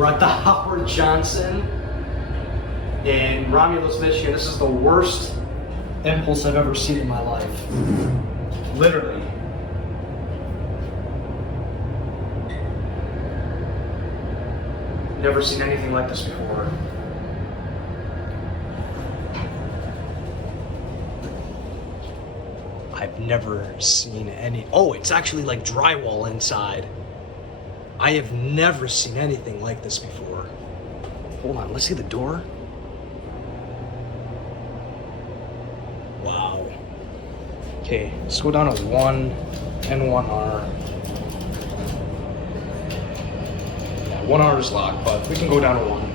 We're at the Howard Johnson in Romulus, Michigan. This is the worst impulse I've ever seen in my life. Literally. Never seen anything like this before. I've never seen any. Oh, it's actually like drywall inside. I have never seen anything like this before. Hold on, let's see the door. Wow. Okay, let's go down to 1 and 1R. Yeah, 1R is locked, but we can go down to 1.